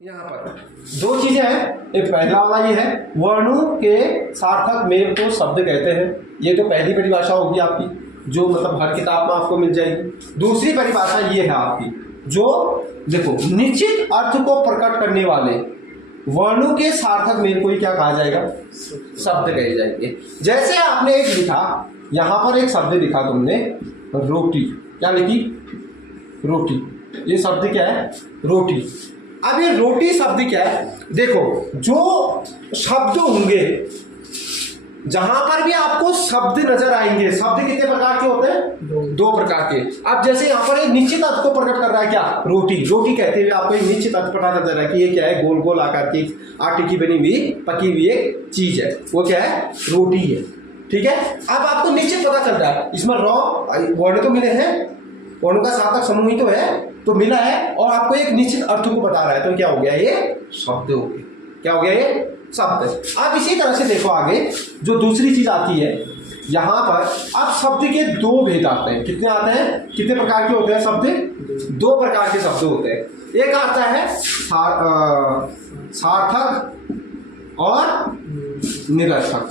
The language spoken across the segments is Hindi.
यहाँ पर दो चीजें हैं। एक पहला वाला ये है, वर्णों के सार्थक मेल को शब्द कहते हैं। ये तो पहली परिभाषा होगी आपकी, जो मतलब हर किताब में आपको मिल जाएगी। दूसरी परिभाषा ये है आपकी, जो देखो निश्चित अर्थ को प्रकट करने वाले वर्णों के सार्थक मेल को ही क्या कहा जाएगा? शब्द कहे जाएंगे। जैसे आपने एक लिखा, यहाँ पर एक शब्द लिखा तुमने, रोटी। क्या लिखी? रोटी। ये शब्द क्या है? रोटी। अब ये रोटी शब्द क्या है? देखो, जो शब्द होंगे, जहां पर भी आपको शब्द नजर आएंगे, शब्द कितने प्रकार के होते हैं? दो प्रकार के। अब जैसे यहाँ पर एक निश्चित अर्थ को प्रकट कर रहा है, क्या? रोटी। रोटी कहते हुए आपको एक निश्चित अर्थ पता चल रहा है कि ये क्या है? गोल गोल आकार की आटे की बनी हुई पकी हुई एक चीज है, वो क्या है? रोटी है। ठीक है। अब आपको निश्चित पता चल रहा है, इसमें रॉ वर्ण तो मिले हैं, वर्णों का सार्थक समूह ही तो है, तो मिला है, और आपको एक निश्चित अर्थ को बता रहा है, तो क्या हो गया? ये शब्द हो गया। क्या हो गया? ये शब्द। अब इसी तरह से देखो आगे, जो दूसरी चीज आती है यहां पर, अब शब्द के दो भेद आते हैं। कितने आते हैं? कितने प्रकार के होते हैं शब्द? दो प्रकार के शब्द होते हैं। एक आता है सार्थक और निरर्थक।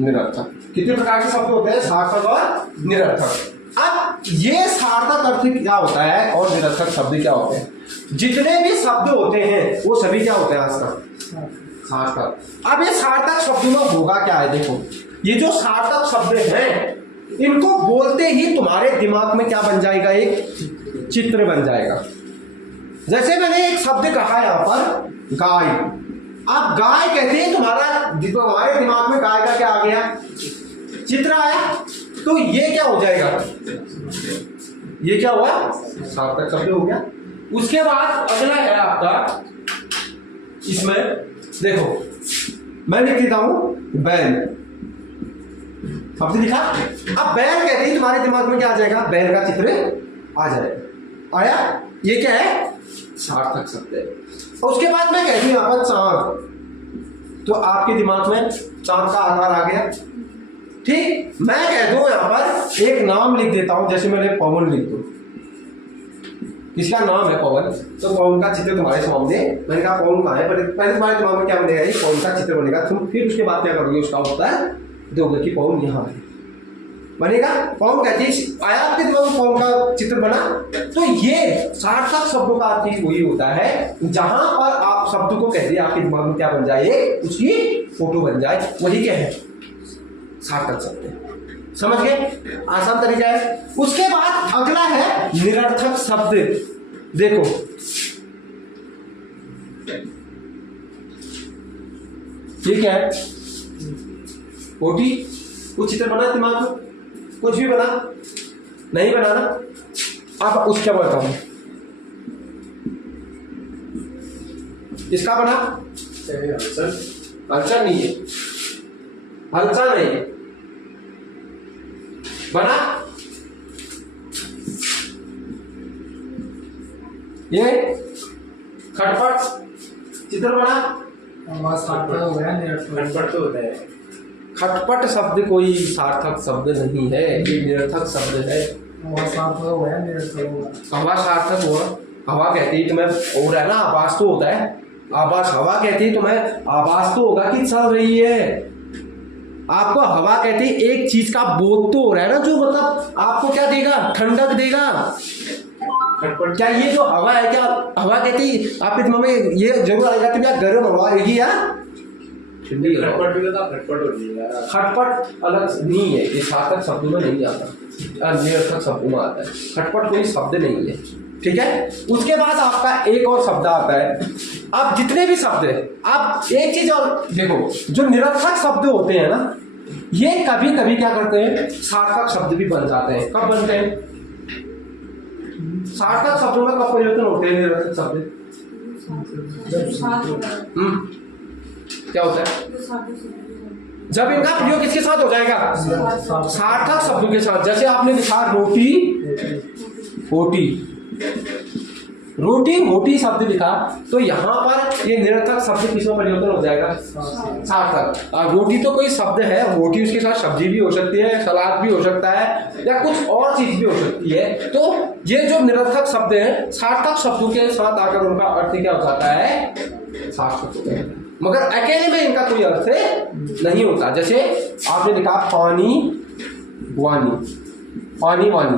निरर्थक कितने प्रकार के शब्द होते हैं? सार्थक और निरर्थक। अब ये सार्थक अर्थ क्या होता है और निरर्थक शब्द क्या होते हैं? जितने भी शब्द होते हैं वो सभी क्या होते हैं? आज तक सार्थक। अब ये सार्थक शब्द में होगा क्या है? देखो, ये जो सार्थक शब्द हैं, इनको बोलते ही तुम्हारे दिमाग में क्या बन जाएगा? एक चित्र बन जाएगा। जैसे मैंने एक शब्द कहा यहाँ पर, गाय। अब गाय कहते हैं, तुम्हारे दिमाग में गाय का क्या आ गया? चित्र आया। तो ये क्या हो जाएगा? ये क्या हुआ? सार्थक शब्द हो गया। उसके बाद अगला है आपका, इसमें देखो मैं लिख देता हूं बैल। शब्द लिखा। अब बैल कहते ही तुम्हारे दिमाग में क्या आ जाएगा? बैल का चित्र आ जाएगा। आया? ये क्या है? सार्थक शब्द है। और उसके बाद मैं कहती हूं यहां पर चांद, तो आपके दिमाग में चांद का आकार आ गया। ठीक। मैं कह दूं यहां पर एक नाम लिख देता हूं, जैसे मैंने पवन लिख दूं, किसका नाम है? पवन। तो पवन का चित्र तुम्हारे सामने, मैंने कहा पवन कहाँ है? पहले तुम्हारे दिमाग में क्या बनेगा? ये पवन का चित्र बनेगा। तुम फिर उसके बाद क्या करोगे? उसका उत्तर दोगे कि पवन यहाँ है, बनेगा। पवन का चीज आया आपके दिमाग में, पवन का चित्र बना। तो ये सार्थक शब्दों का अर्थ वही होता है जहां पर आप शब्द को कहते हैं, आपके दिमाग में क्या बन जाए? उसकी फोटो बन जाए। वही क्या है? सार्थक शब्द। समझ गए? आसान तरीका है। उसके बाद अगला है निरर्थक शब्द। देखो, ये क्या है? कोटी। कुछ चित्र बना दिमाग में? कुछ भी बना? नहीं बनाना। अब उसका बताऊं, इसका बना? हलचल नहीं है, हलचल नहीं है, बना? ये खटपट चित्र बना? खटपट तो होता है। खटपट शब्द कोई सार्थक शब्द नहीं है, ये निरर्थक शब्द है। हवा सार्थक हुआ। हवा कहती है तुम्हें, हो रहा है ना, आवाज तो होता है। आवाज, हवा कहती है तुम्हें, आवाज तो होगा कि चल रही है। आपको हवा कहती है एक चीज का बोध तो हो रहा है ना, जो मतलब आपको क्या देगा? ठंडक देगा। क्या ये जो हवा है, क्या हवा कहती है आपके दिमाग में ये जरूर आएगा कि क्या गर्म हवा आएगी या ठंडी? खटपट अलग नहीं है, ये सार्थक शब्दों में नहीं आता, निरर्थक शब्दों में आता है। खटपट कोई शब्द नहीं है। ठीक है। उसके बाद आपका एक और शब्द आता है। अब जितने भी शब्द है, आप एक चीज और देखो, जो निरर्थक शब्द होते हैं ना, ये कभी कभी क्या करते हैं? सार्थक शब्द भी बन जाते हैं। कब बनते हैं? सार्थक शब्दों में कब परिवर्तन होते हैं निरर्थक शब्द? क्या होता है? जब इनका प्रयोग किसके साथ हो जाएगा? सार्थक शब्दों के साथ। जैसे आपने लिखा रोटी, ओटी। रोटी मोटी शब्द लिखा तो यहाँ पर ये निरर्थक शब्द किसमें परिवर्तन हो जाएगा? सार्थक। रोटी तो कोई शब्द है, रोटी उसके साथ सब्जी भी हो सकती है, सलाद भी हो सकता है, या कुछ और चीज भी हो सकती है। तो ये जो निरर्थक शब्द है सार्थक शब्दों के साथ आकर उनका अर्थ क्या हो जाता है? सार्थक होता है। मगर अकेले में इनका कोई अर्थ नहीं होता। जैसे आपने लिखा पानी वानी, पानी वानी।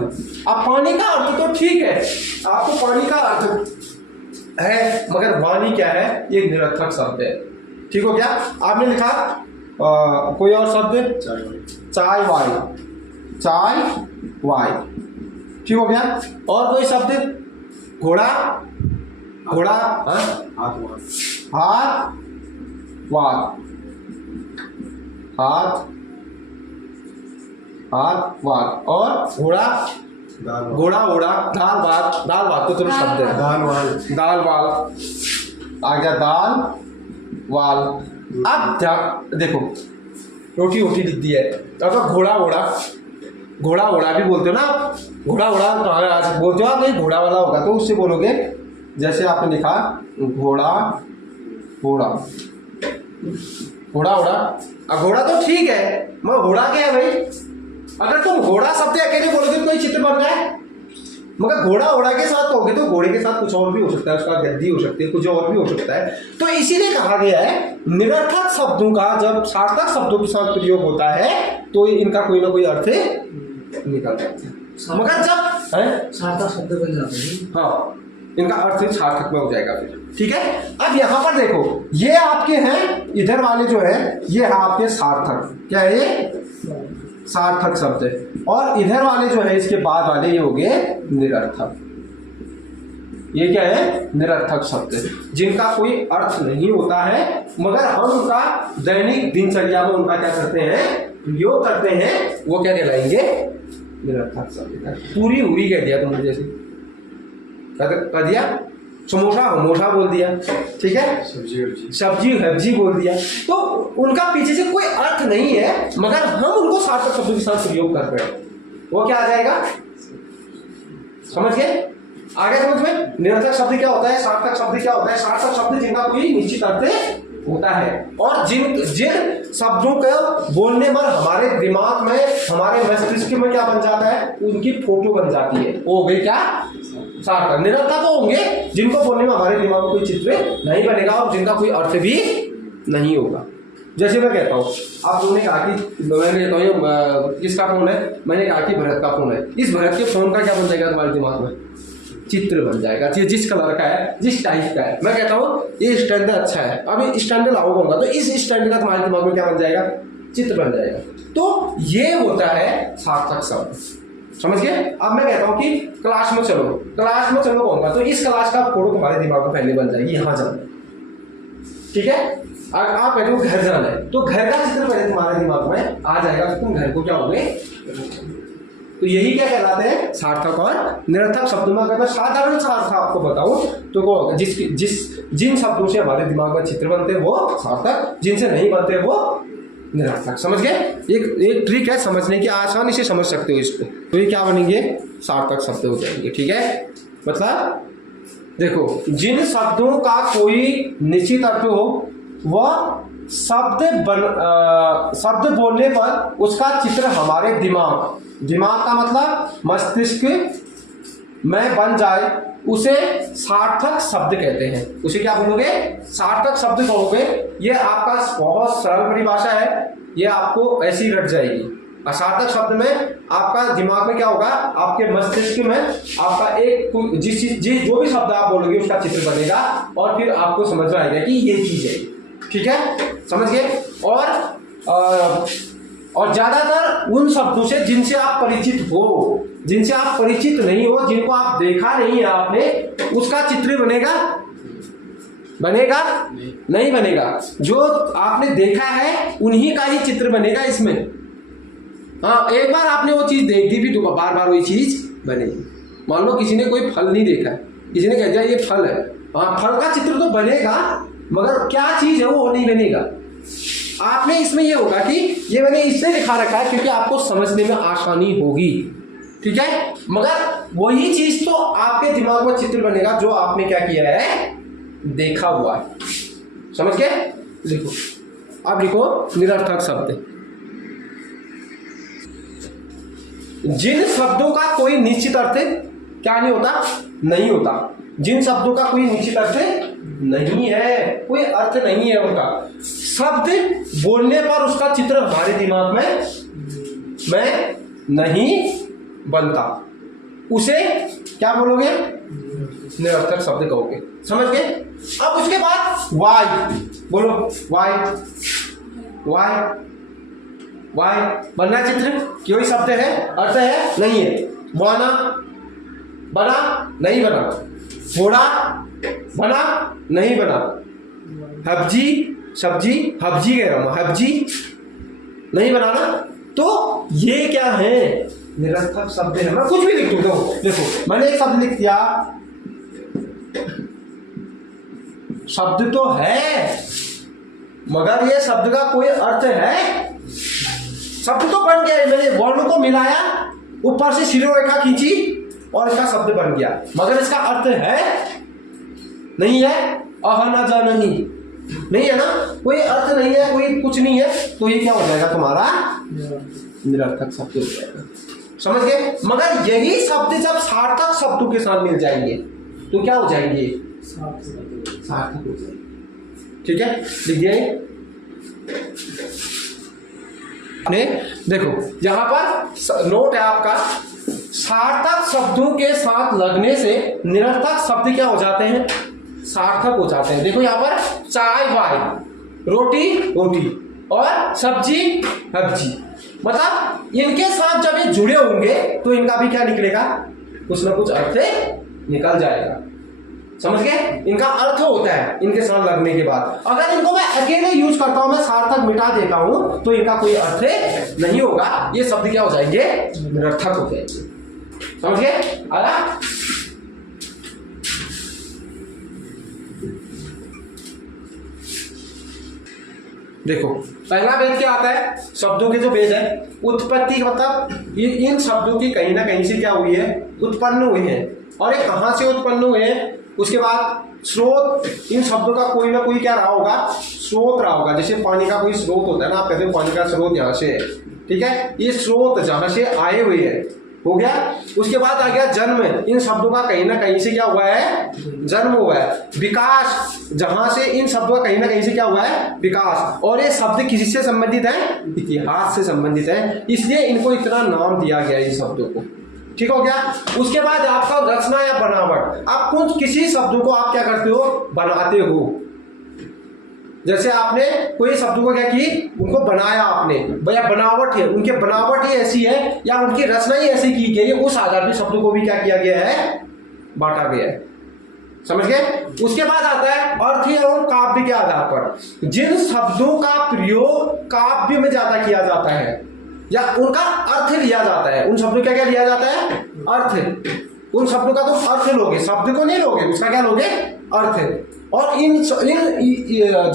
अब पानी का अर्थ तो ठीक है, आपको पानी का अर्थ है, मगर वानी क्या है? ये निरर्थक शब्द है। ठीक हो गया? आपने लिखा कोई और शब्द? चाय वाई, चाय वाई। ठीक हो गया? और कोई शब्द? घोड़ा, घोड़ा हाथ वात, हाथ हाथ वात। और घोड़ा, घोड़ा ओड़ा, दाल भात, दाल भात तो चलो शब्द है, दाल वाल, दाल वाल आ गया, दाल वाल। अब देखो रोटी रोटी लिख दी है। अगर घोड़ा ओड़ा, घोड़ा ओड़ा भी बोलते हो ना आप, घोड़ा ओड़ा कहाँ बोलते हो आप? नहीं, घोड़ा वाला होगा तो उससे बोलोगे, जैसे आपने लिखा घोड़ा ओड़ा, घोड़ा ओड़ा। घोड़ा तो ठीक है, मगर घोड़ा क्या है भाई? अगर तुम घोड़ा शब्द अकेले बोलोगे तो कोई चित्र बन रहा है, मगर घोड़ा ओड़ा के साथ कहोगे तो घोड़े के साथ कुछ और भी हो सकता है, उसका गद्दी हो सकती है, कुछ और भी हो सकता है। तो इसीलिए कहा गया है निरर्थक शब्दों का जब सार्थक शब्दों के साथ प्रयोग होता है तो इनका कोई ना कोई अर्थ निकल जाता है। मगर जब सार्थक शब्द बन जाते हैं, हाँ, इनका अर्थ सार्थक में हो जाएगा फिर। ठीक है? अब यहाँ पर देखो, ये आपके हैं, इधर वाले जो है ये है आपके सार्थक। क्या है ये? सार्थक शब्द है। और इधर वाले जो है इसके बाद वाले ये हो गए निरर्थक। ये क्या है? निरर्थक शब्द जिनका कोई अर्थ नहीं होता है, मगर हम उनका दैनिक दिनचर्या में उनका क्या करते हैं? प्रयोग करते हैं। वो क्या कहलाएंगे? निरर्थक शब्द। पूरी उरी कह दिया तुमने, जैसे कह दिया समोसा हमोसा बोल दिया, ठीक है, सब्जी हब्जी बोल दिया, तो उनका पीछे से कोई अर्थ नहीं है, मगर हम उनको सार्थक शब्दों के साथ प्रयोग कर रहे हैं। वो क्या आ जाएगा? समझ गए? आगे समझ में? निरर्थक शब्द क्या होता है, सार्थक शब्द क्या होता है? सार्थक शब्द जिनका कोई निश्चित अर्थ होता है और जिन शब्दों को बोलने पर हमारे दिमाग में, हमारे मस्तिष्क में क्या बन जाता है? उनकी फोटो बन जाती है। वो हो गई क्या? सार्थक। निरर्थक तो होंगे जिनको बोलने में हमारे दिमाग में कोई चित्र नहीं बनेगा और जिनका कोई अर्थ भी नहीं होगा। जैसे मैं कहता हूँ, आप लोगों ने कहा कि मैंने कहता हूँ किसका फोन है, मैंने कहा कि भरत का फोन है। इस भरत के फोन का क्या बन जाएगा तुम्हारे दिमाग में? चित्र बन जाएगा। जिस कलर का है, जिस टाइप का है। मैं कहता हूँ ये स्टैंड अच्छा है, अभी स्टैंड लाओ कहूँगा तो इस स्टैंड का तुम्हारे दिमाग में क्या बन जाएगा? चित्र बन जाएगा। तो ये होता है सार्थक शब्द। समझ गए? अब मैं कहता हूँ कि क्लास में चलो, क्लास में चलो कहूँगा तो इस क्लास का फोटो तुम्हारे दिमाग में पहले बन जाएगी, यहाँ जाना, ठीक है। अगर आप कहते हो घर जाना है तो घर का चित्र पहले तुम्हारे दिमाग में आ जाएगा, तो तुम घर को क्या होगे? तो यही क्या कहलाते हैं? सार्थक और निरर्थक शब्दों में। अगर मैं साधारण सा अर्थ आपको बताऊं तो वो होगा जिन शब्दों से हमारे दिमाग में चित्र बनते हैं वो सार्थक, जिनसे नहीं बनते वो निरर्थक। समझ गए? एक ट्रिक है समझने की, आसानी से समझ सकते हो इसको। तो ये क्या बनेंगे? सार्थक शब्द हो जाएंगे, ठीक है। मतलब देखो, जिन शब्दों का कोई निश्चित अर्थ हो वह शब्द बोलने पर उसका चित्र हमारे दिमाग का मतलब मस्तिष्क में बन जाए, उसे सार्थक शब्द कहते हैं। उसे क्या बोलोगे? सार्थक शब्द कहोगे। ये आपका बहुत सरल परिभाषा है, ये आपको ऐसी रट जाएगी। सार्थक शब्द में आपका दिमाग में क्या होगा? आपके मस्तिष्क में आपका एक जो भी शब्द आप बोलोगे उसका चित्र बनेगा और फिर आपको समझ में आएगा कि ये चीज है, ठीक है। समझ गए? और ज्यादातर उन शब्दों से जिनसे आप परिचित हो, जिनसे आप परिचित नहीं हो, जिनको आप देखा नहीं है आपने, उसका चित्र बनेगा? नहीं बनेगा। जो आपने देखा है उन्हीं का ही चित्र बनेगा इसमें। हाँ, एक बार आपने वो चीज देख दी भी तो बार बार वही चीज बनेगी। मान लो किसी ने कोई फल नहीं देखा है, किसी ने कह दिया ये फल है, हाँ फल का चित्र तो बनेगा, मगर क्या चीज है वो नहीं बनेगा। आपने इसमें ये होगा कि ये मैंने इससे लिखा रखा है क्योंकि आपको समझने में आसानी होगी, ठीक है। मगर वही चीज तो आपके दिमाग में चित्र बनेगा जो आपने क्या किया है, देखा हुआ है। समझ गए? लिखो, अब लिखो निरर्थक शब्द। जिन शब्दों का कोई निश्चित अर्थ क्या नहीं होता, नहीं होता। जिन शब्दों का कोई निश्चित अर्थ नहीं है, कोई अर्थ नहीं है उनका, शब्द बोलने पर उसका चित्र हमारे दिमाग में नहीं बनता, उसे क्या बोलोगे, निरर्थक शब्द कहोगे। समझ गए? अब उसके बाद वाई बोलो, वाई वाई वाई बनना चित्र, कोई शब्द है, अर्थ है, नहीं है। बना बना नहीं बना, घोड़ा बना नहीं बना, हब्जी सब्जी, हब्जी कह रहा हूं, हब्जी नहीं बनाना। तो ये क्या है, निरर्थक शब्द है। मैं कुछ भी लिख दूं, देखो मैंने एक शब्द लिख दिया, शब्द तो है मगर ये शब्द का कोई अर्थ है, शब्द तो बन गया, मैंने वर्ण को मिलाया, ऊपर से शिरोरेखा खींची और इसका शब्द बन गया, मगर इसका अर्थ है नहीं है, अह न जा नहीं है ना, कोई अर्थ नहीं है, कोई कुछ नहीं है, तो ये क्या हो जाएगा, तुम्हारा निरर्थक शब्द हो जाएगा। समझ गए? मगर यही शब्द जब सार्थक शब्दों के साथ मिल जाएंगे तो क्या हो जाएंगे, सार्थक हो जाएंगे। ठीक है, लिखिए ने, देखो यहां पर नोट है आपका, सार्थक शब्दों के साथ लगने से निरर्थक शब्द क्या हो जाते हैं, सार्थक हो जाते हैं। देखो यहां पर चाय वाय, रोटी रोटी और सब्जी सब्जी, मतलब इनके साथ जब ये जुड़े होंगे तो इनका भी क्या निकलेगा, कुछ ना कुछ अर्थ निकल जाएगा। समझ गए? इनका अर्थ होता है इनके साथ लगने के बाद। अगर इनको मैं अकेले यूज करता हूं, मैं सार्थक मिटा देता हूं, तो इनका कोई अर्थ नहीं होगा, ये शब्द क्या हो जाएंगे, निरर्थक हो जाएंगे। समझ गए? आया? देखो पहला भेद क्या आता है, शब्दों के जो भेद है, उत्पत्ति मतलब इन शब्दों की कहीं ना कहीं से क्या हुई है, उत्पन्न हुए हैं, और ये कहां से उत्पन्न हुए हैं, उसके बाद स्रोत, इन शब्दों का कोई ना कोई क्या रहा होगा, स्रोत रहा होगा। जैसे पानी का कोई स्रोत होता है ना, आप कहते हो पानी का स्रोत यहाँ से है, ठीक है, ये स्रोत जहां से आए हुए हैं, हो गया। उसके बाद आ गया जन्म, इन शब्दों का कहीं ना कहीं से क्या हुआ है, जन्म हुआ है। विकास, जहां से इन शब्दों का कहीं ना कहीं से क्या हुआ है, विकास। और ये शब्द किसी से संबंधित है, इतिहास से संबंधित है, इसलिए इनको इतना नाम दिया गया इन शब्दों को। ठीक हो गया? उसके बाद आपका रचना या बनावट, आप कुछ किसी शब्दों को आप क्या करते हो, बनाते हो। जैसे आपने कोई शब्दों को क्या की, उनको बनाया आपने, भैया बनावट है, उनके बनावट ही ऐसी है या उनकी रचना ही ऐसी की गई है, उस आधार पर शब्दों को भी क्या किया गया है, बांटा गया है। समझ गए? उसके बाद आता है अर्थ एवं काव्य के आधार पर, जिन शब्दों का प्रयोग काव्य में ज्यादा किया जाता है या उनका अर्थ लिया जाता है, उन शब्दों का क्या लिया जाता है, अर्थ। उन शब्दों का तो अर्थ लोगे, शब्द को नहीं लोगे, उसका क्या लोगे, अर्थ। और इन जो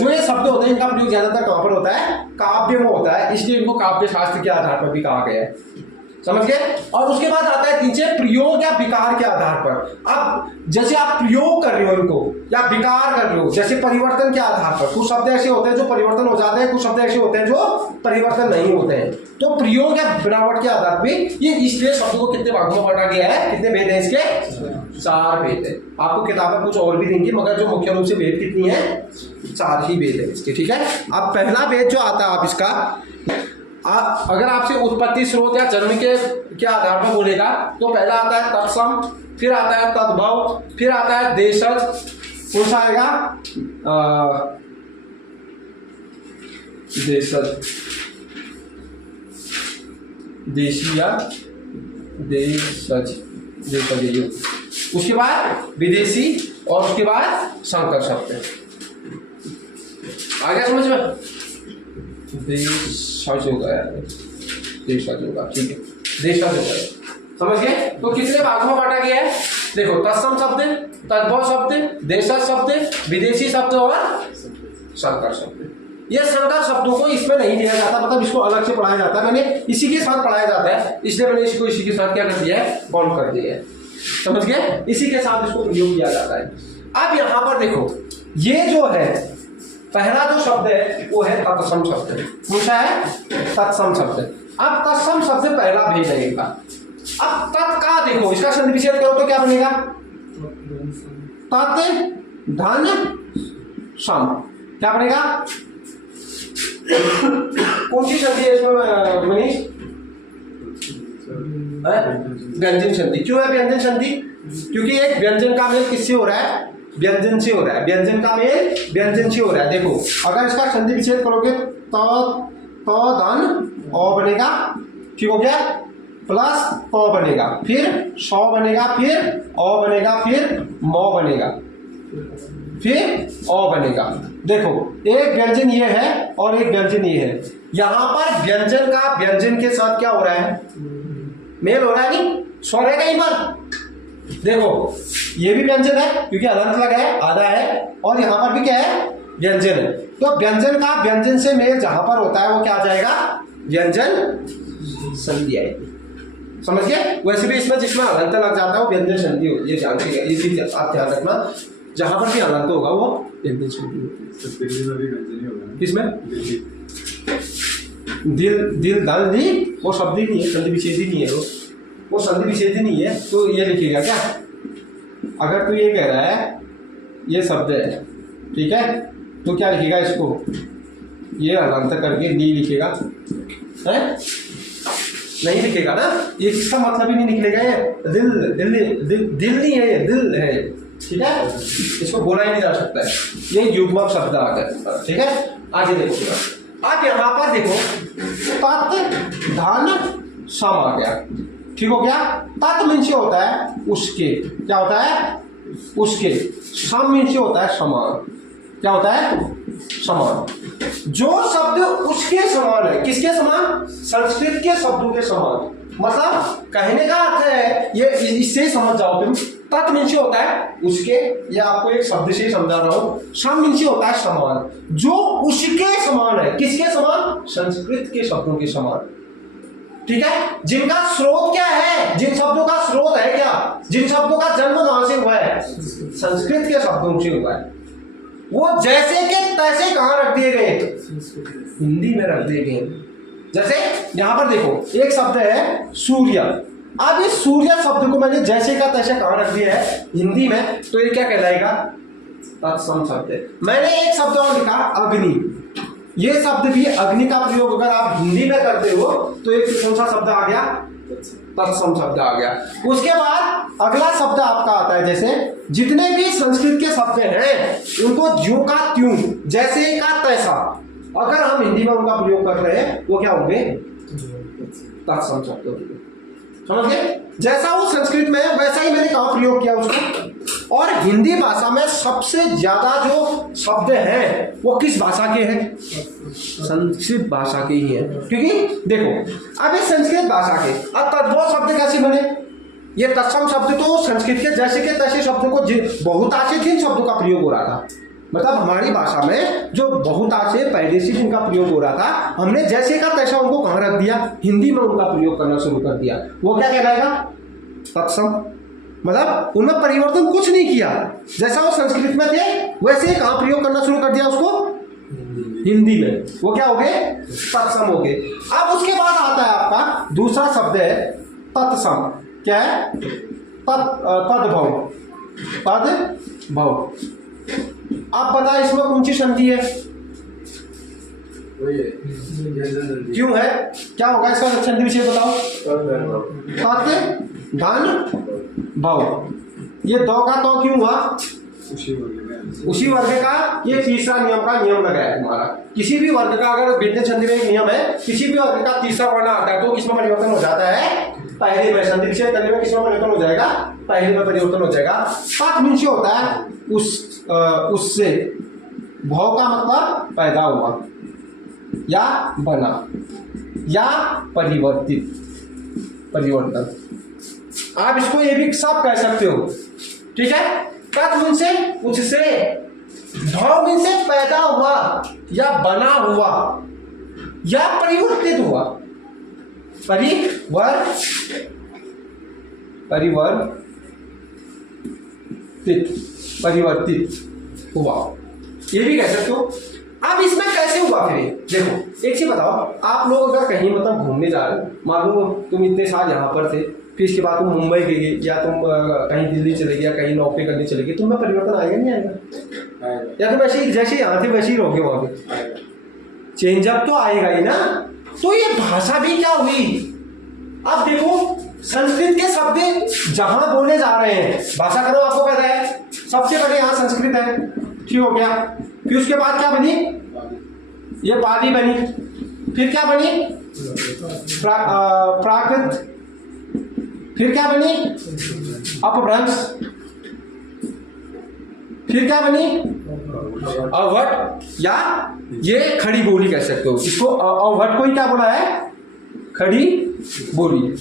ये शब्द होते हैं, इनका प्रयोग ज्यादातर कहां पर होता है, काव्य में होता है, इसलिए इनको काव्य शास्त्र के आधार पर भी कहा गया है। समझ गए? और उसके बाद आता है नीचे प्रयोग या विकार के आधार पर। अब जैसे आप प्रयोग कर रहे हो इनको या विकार कर रहे हो, जैसे परिवर्तन के आधार पर, कुछ शब्द ऐसे होते हैं जो परिवर्तन हो जाते हैं, कुछ शब्द ऐसे होते हैं जो परिवर्तन नहीं होते हैं। तो प्रयोग या बनावट के आधार पर ये, इसलिए शब्द को कितने भागों में बांटा गया है, कितने भेद है इसके, 4 भेद है। आपको किताबें कुछ और भी देंगी, मगर जो मुख्य रूप से भेद कितनी है, 4 ही भेद है इसके। ठीक है? अब पहला भेद जो आता है आप इसका, अगर आपसे उत्पत्ति, स्रोत या जन्म के आधार पर बोलेगा तो पहला आता है तत्सम, फिर आता है तद्भव, फिर आता है देशज, कौन सा आएगा, देशज, देशी या देशज, देशज। उसके बाद विदेशी और उसके बाद संकर शब्द। आ गया समझ में? देशज होगा यार, देशज होगा, ठीक है, देशज होगा। समझ गए? तो कितने भागों में बांटा गया है, देखो तत्सम शब्द, तद्भव शब्द, देशज शब्द, विदेशी शब्द और संकर शब्द। ये संकर शब्दों को इसमें नहीं दिया जाता, मतलब इसको अलग से पढ़ाया जाता है, मैंने इसी के साथ पढ़ाया जाता है, इसलिए मैंने इसको इसी के साथ क्या कर दिया है, कॉल कर दिया है। समझ गए? इसी के साथ इसको प्रयोग किया जाता है। अब यहां पर देखो, ये जो है पहला जो शब्द है वो है तत्सम शब्द। पूछा है तत्सम शब्द। अब तत्सम शब्द पहला भेद रहेगा। अब तत् का देखो, इसका संधि विच्छेद करो तो क्या बनेगा? तत् धन सम। क्या बनेगा? कौन सी संधि है इसमें मनीष? व्यंजन संधि। क्यों है व्यंजन संधि? क्योंकि एक व्यंजन का मेल किससे हो रहा है? व्यंजन से हो रहा है। व्यंजन का मेल व्यंजन से हो रहा है। देखो, अगर इसका संधि विच्छेद करोगे तो धन औ बनेगा, ठीक हो गया, प्लस तो बनेगा, फिर सौ बनेगा, फिर औ बनेगा, फिर मौ बनेगा, फिर औ बनेगा। देखो, एक व्यंजन ये है और एक व्यंजन ये है। यहां पर व्यंजन का व्यंजन के साथ क्या हो रहा है? मेल हो रहा है, नहीं स्वर है कहीं पर। देखो, ये भी व्यंजन है क्योंकि अनंत लगा है, आधा है, और यहां पर भी क्या है? व्यंजन है। तो व्यंजन का व्यंजन से मेल जहां पर होता है वो क्या आ जाएगा? व्यंजन संधि आएगी। समझ गए? वैसे भी इसमें जिसमें अलंत लग जाता है वो व्यंजन संधि होती है। ध्यान रखिएगा, ये चीज आप ध्यान रखना, जहां पर भी अलंत होगा वो व्यंजन संधि होती है। किसमें? दिल दल दी वो शब्द ही नहीं है, संधि विच्छेद ही नहीं है, वो संधि विच्छेद ही नहीं है। तो ये लिखिएगा क्या? अगर तू ये कह रहा है ये शब्द है, ठीक है, तो क्या लिखेगा? इसको ये अलंत करके नी लिखेगा, है? नहीं लिखेगा ना, ये इसका मतलब ही नहीं निकलेगा। ये दिल दिल दिल दिल नहीं है, ये दिल है, ठीक है, इसको बोला ही नहीं जा सकता है। ये युग्मक शब्द आ गया, ठीक है। आगे देखो, अब यहां पर देखो, तत् धन सम आ गया, ठीक हो गया। तत् मीन से होता है उसके, क्या होता है? उसके। सम मीन से होता है समान, क्या होता है? समान। जो शब्द उसके समान है, किसके समान? संस्कृत के शब्दों के समान। मतलब कहने का अर्थ है, ये इससे समझ जाओ तुम, तत् मीन से होता है उसके, ये आपको एक शब्द से समझा रहा हूं। सम मीन से होता है समान, जो उसके समान है। किसके समान? संस्कृत के शब्दों के समान, ठीक है। जिनका स्रोत क्या है? जिन शब्दों का स्रोत है क्या? जिन शब्दों का जन्म कहां से हुआ है? संस्कृत के शब्दों से हुआ है। वो जैसे के तैसे कहां रख दिए गए? हिंदी में रख दिए गए। जैसे यहां पर देखो, एक शब्द है सूर्य। अब इस सूर्य शब्द को मैंने जैसे का तैसे कहां रख दिया है? हिंदी में। तो ये क्या कहलाएगा? तत्सम शब्द है। मैंने एक शब्द और लिखा अग्नि। ये शब्द भी अग्नि का प्रयोग अगर आप हिंदी में करते हो तो एक कौन सा शब्द आ गया? तत्सम शब्द आ गया। उसके बाद अगला शब्द आपका आता है, जैसे जितने भी संस्कृत के शब्द हैं उनको ज्यों का त्यों, जैसे का तैसा, अगर हम हिंदी में उनका प्रयोग कर रहे हैं वो क्या होंगे? तत्सम शब्द होंगे। समझ गए? जैसा वो संस्कृत में है वैसा ही मैंने कहाँ प्रयोग किया उसको। और हिंदी भाषा में सबसे ज्यादा जो शब्द हैं वो किस भाषा के हैं? संस्कृत भाषा के ही है। क्योंकि देखो, अब इस संस्कृत भाषा के अब तद्भव शब्द कैसे बने? ये तत्सम शब्द तो संस्कृत के जैसे के तैसे शब्दों को बहुतायत जिन शब्दों का प्रयोग हो रहा था, मतलब हमारी भाषा में जो बहुतायत पहले से जिनका प्रयोग हो रहा था, हमने जैसे का तैसा उनको कहाँ रख दिया? हिंदी में उनका प्रयोग करना शुरू कर दिया। वो क्या कहलाएगा? तत्सम। मतलब उनमें परिवर्तन कुछ नहीं किया, जैसा वो संस्कृत में थे वैसे ही कहाँ प्रयोग करना शुरू कर दिया उसको? हिंदी में। वो क्या हो गए? तत्सम हो गए। अब उसके बाद आता है आपका दूसरा शब्द है तत्सम। क्या है? तद्भव। तद्भव। आप बताएं इसमें कौन सी संधि है? क्यों है? क्या होगा इसका संधि विषय बताओ? तत् धन भव। ये दो का तो क्यों हुआ? उसी वर्ग का ये तीसरा नियम का नियम लगाया है हमारा। किसी भी वर्ग का अगर व्यंजन संधि में एक नियम है, किसी भी वर्ग का तीसरा वर्ण आता है तो किसमें परिवर्तन हो जाता है? पहले में। संधि विच्छेद करने में किसमें परिवर्तन हो जाएगा? पहले में परिवर्तन हो जाएगा। तत् मीन से होता है उससे। भव का मतलब पैदा हुआ या बना या परिवर्तित, परिवर्तन। आप इसको ये भी सब कह सकते हो, ठीक है। तत् मीन से उससे, भव मीन से पैदा हुआ या बना हुआ या परिवर्तित हुआ। परिवर्तित परिवर्तित हुआ, ये भी कह सकते हो। अब इसमें कैसे हुआ फिर? देखो एक चीज बताओ, आप लोग अगर कहीं मतलब घूमने जा रहे हो, मान लो तुम इतने साल यहाँ पर थे, फिर इसके बाद तुम मुंबई गए या तुम कहीं दिल्ली चले गए या कहीं नौकरी करने चले गए, तुम्हें परिवर्तन आएगा नहीं आएगा? या तुम ऐसे ही जैसे यहाँ थे वैसे ही रहोगे वहाँ पे? चेंजअप तो आएगा ही ना। तो ये भाषा भी क्या हुई? अब देखो संस्कृत के शब्द जहां बोले जा रहे हैं, भाषा का नाम आपको पता है, सबसे पहले यहाँ संस्कृत है, ठीक हो गया। फिर उसके बाद क्या बनी? ये पाली बनी। फिर क्या बनी? प्राकृत। फिर क्या बनी? अपभ्रंश। फिर क्या बनी? अवहट, या ये खड़ी बोली कह सकते हो इसको। अवहट को ही क्या बोला है? खड़ी बोली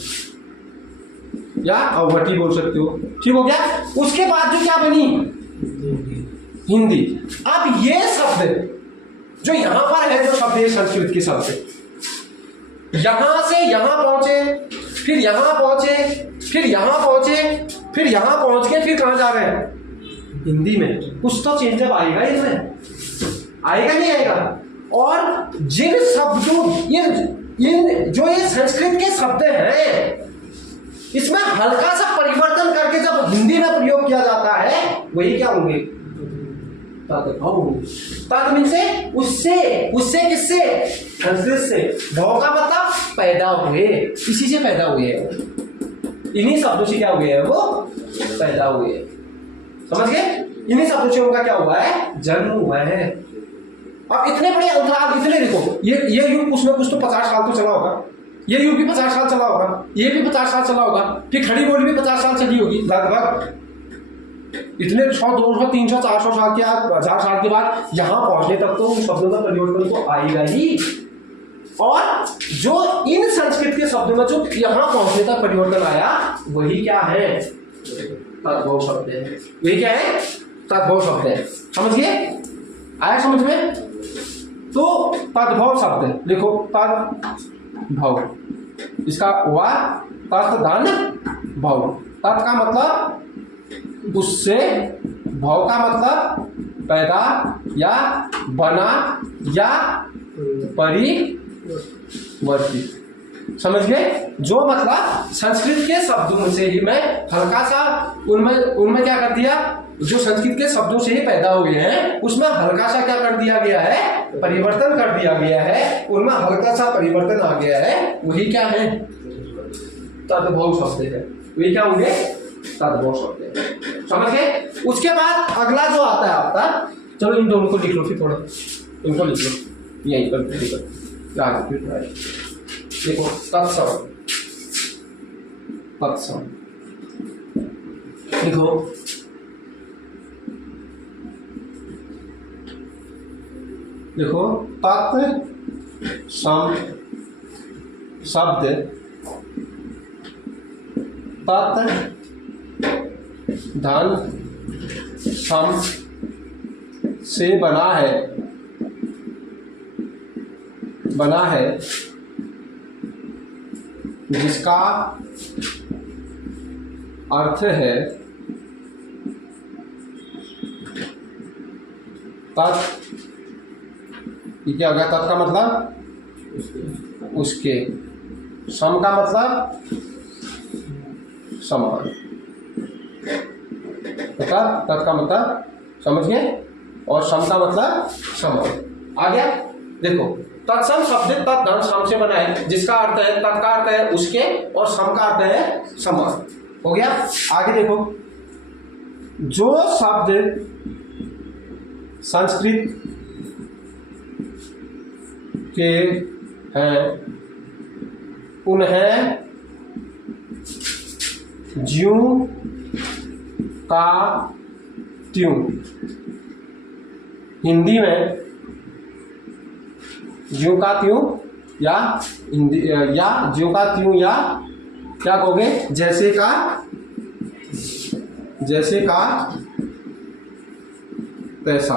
या अवहटी बोल सकते हो, ठीक हो गया। उसके बाद जो क्या बनी? हिंदी। अब ये शब्द जो यहां पर है, जो शब्द है संस्कृत के शब्द, यहां से यहां पहुंचे, फिर यहां पहुंचे, फिर यहां पहुंचे, फिर यहां पहुंच के फिर कहां जा रहे हैं? हिंदी में। कुछ तो चेंजअप आएगा इसमें, आएगा नहीं आएगा? और जिन शब्दों इन जो ये संस्कृत के शब्द हैं, इसमें हल्का सा परिवर्तन करके जब हिंदी में प्रयोग किया जाता है, वही क्या होंगे? तद मीन से उससे, उससे किससे? संस्कृत से। भाव का मतलब पैदा हुए, इसी से पैदा हुए हैं, इन्हीं शब्दों से क्या हुए हैं? वो पैदा हुए। समझ गए? इन्हीं शब्दों से उनका क्या हुआ है? जन्म हुआ है। अब इतने बड़े अंतराल, इतने देखो, ये युग कुछ ना कुछ तो 50 साल तो चला होगा, ये युग भी 50 साल चला होगा, ये भी 50 साल चला होगा, फिर खड़ी बोली भी 50 साल चली होगी लगभग। इतने 100, 200, 300, 400 साल के, 1000 साल के बाद यहाँ पहुंचने तक तो उन शब्दों का परिवर्तन तो आएगा ही। और जो इन संस्कृत के शब्दों में जो यहाँ पहुंचने तक परिवर्तन आया, वही क्या है? तद्भव शब्द है। वही क्या है? तद्भव शब्द है। समझ गए? आया समझ में? तो तद्भव शब्द देखो, तद्भव, इसका हुआ तत्धन भव। तत् का मतलब उससे, भव का मतलब पैदा या बना या परिवर्तित। समझ गए? जो मतलब संस्कृत के शब्दों से ही मैं हल्का सा उनमें क्या कर दिया, जो संस्कृत के शब्दों से ही पैदा हुए हैं, उसमें हल्का सा क्या कर दिया गया है? परिवर्तन कर दिया गया है, उनमें हल्का सा परिवर्तन आ गया है, वही क्या है? तद्भव शब्द है। वही क्या होंगे? तद्भव शब्द है। समझ गए? उसके बाद अगला जो आता है आपका, चलो इन दोनों को लिख लो, फिर थोड़ा इनको लिख लो, यहीं पर देखो, तत्सम। तत्सम देखो, देखो तत्सम शब्द तत् धन सम से बना है, जिसका अर्थ है तत्। ये क्या होगा? तत् का मतलब उसके, सम का मतलब समान, तत् का मतलब समझ गए, और सम का मतलब समान। आ गया? देखो, तत्सम शब्द तत् धन सम से बना है, जिसका अर्थ है, तत् का अर्थ है उसके और सम का अर्थ है समान। हो गया? आगे देखो, जो शब्द संस्कृत के हैं, उन्हें ज्यों का त्यों हिंदी में, ज्यों का त्यों या हिंदी, या ज्यों का त्यों, या क्या कहोगे? जैसे का तैसा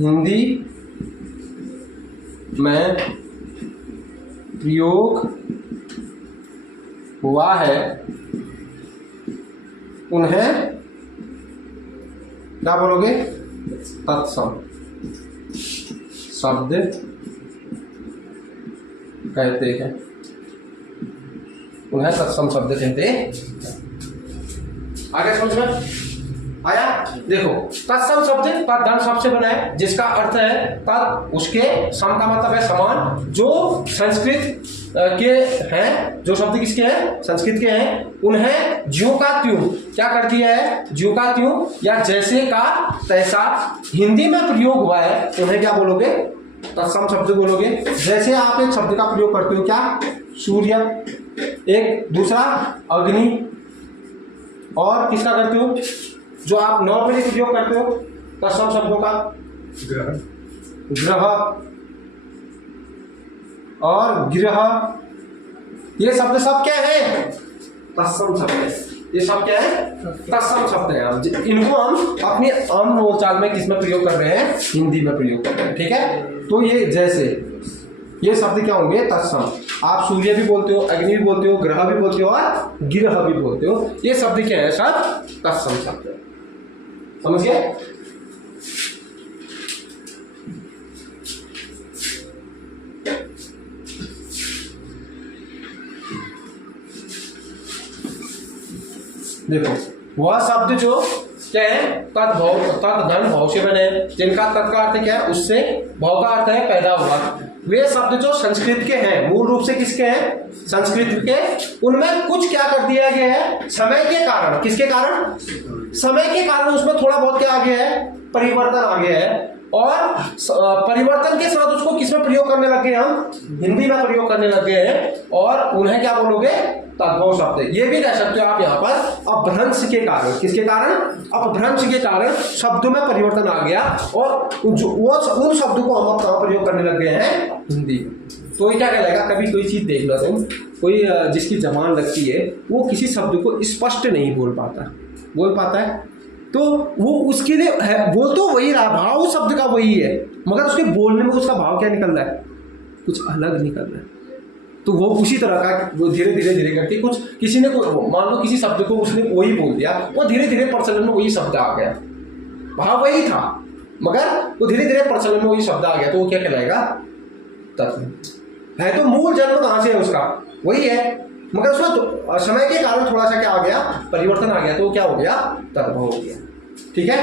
हिंदी में प्रयोग हुआ है, उन्हें क्या बोलोगे? तत्सम शब्द कहते हैं, उन्हें तत्सम शब्द कहते हैं। आगे समझ में आया? देखो, तत्सम शब्द तद्धन शब्द से बना है, जिसका अर्थ है तत्, उसके, सम का मतलब है समान, जो संस्कृत के हैं, जो शब्द किसके हैं? संस्कृत के हैं। उन्हें ज्यों का त्यों क्या कर दिया है? ज्यों का त्यों या जैसे का तैसा हिंदी में प्रयोग हुआ है, उन्हें क्या बोलोगे? तत्सम शब्द बोलोगे। जैसे आप एक शब्द का प्रयोग करते हो, क्या? सूर्य, एक दूसरा अग्नि, और किसका करते हो? जो आप नॉर्मली प्रयोग करते हो तत्सम शब्दों का, ग्रह और गृह, ये शब्द सब क्या है? तत्सम शब्द है। ये सब क्या है? तत्सम शब्द है। इनको हम अपने आम बोलचाल में किस में प्रयोग कर रहे हैं? हिंदी में प्रयोग कर रहे हैं। ठीक है, तो ये जैसे ये शब्द क्या होंगे? तत्सम। आप सूर्य भी बोलते हो, अग्नि भी बोलते हो, ग्रह भी बोलते हो और गिरह भी बोलते हो। ये शब्द क्या है? सब तत्सम शब्द है। समझ गए? देखो, वह शब्द जो क्या है? तद्भव, तद्धन भाव से बने, जिनका तत् का अर्थ क्या है? उससे, भाव का अर्थ है पैदा हुआ। वे शब्द जो संस्कृत के हैं, मूल रूप से किसके हैं? संस्कृत के। उनमें कुछ क्या कर दिया गया है? समय के कारण। किसके कारण? समय के कारण उसमें थोड़ा बहुत क्या आ गया है? परिवर्तन आ गया है। और परिवर्तन के साथ उसको किसमें प्रयोग करने लगे? हम हिंदी में प्रयोग करने लगे हैं। और उन्हें क्या बोलोगे? तद्भव शब्द। ये भी कह सकते हो आप यहाँ पर अपभ्रंश के कारण। किसके कारण? अपभ्रंश के कारण शब्दों में परिवर्तन आ गया, और जो उन शब्दों को हम अब कहाँ प्रयोग करने लग गए हैं? हिंदी में। तो ये क्या कहलाएगा? कभी कोई चीज देख लो तुम, कोई जिसकी जबान लगती है, वो किसी शब्द को स्पष्ट नहीं बोल पाता है, तो वो उसके लिए है, बोल तो वही रहा, भाव शब्द का वही है, मगर उसके बोलने में उसका भाव क्या निकल रहा है? कुछ अलग निकल रहा है। तो वो उसी तरह का वो धीरे धीरे करके कुछ, किसी ने मान लो किसी शब्द को उसने वही बोल दिया, वो धीरे धीरे प्रचलन में वही शब्द आ गया, भाव वही था मगर वो धीरे धीरे प्रचलन में वही शब्द आ गया, तो वो क्या कहलाएगा? तत्व है। तो मूल जन्म कहाँ से है उसका? वही है, मगर उसमें तो समय के कारण थोड़ा सा क्या आ गया? परिवर्तन आ गया, तो क्या हो गया? तद्भव हो गया। ठीक है।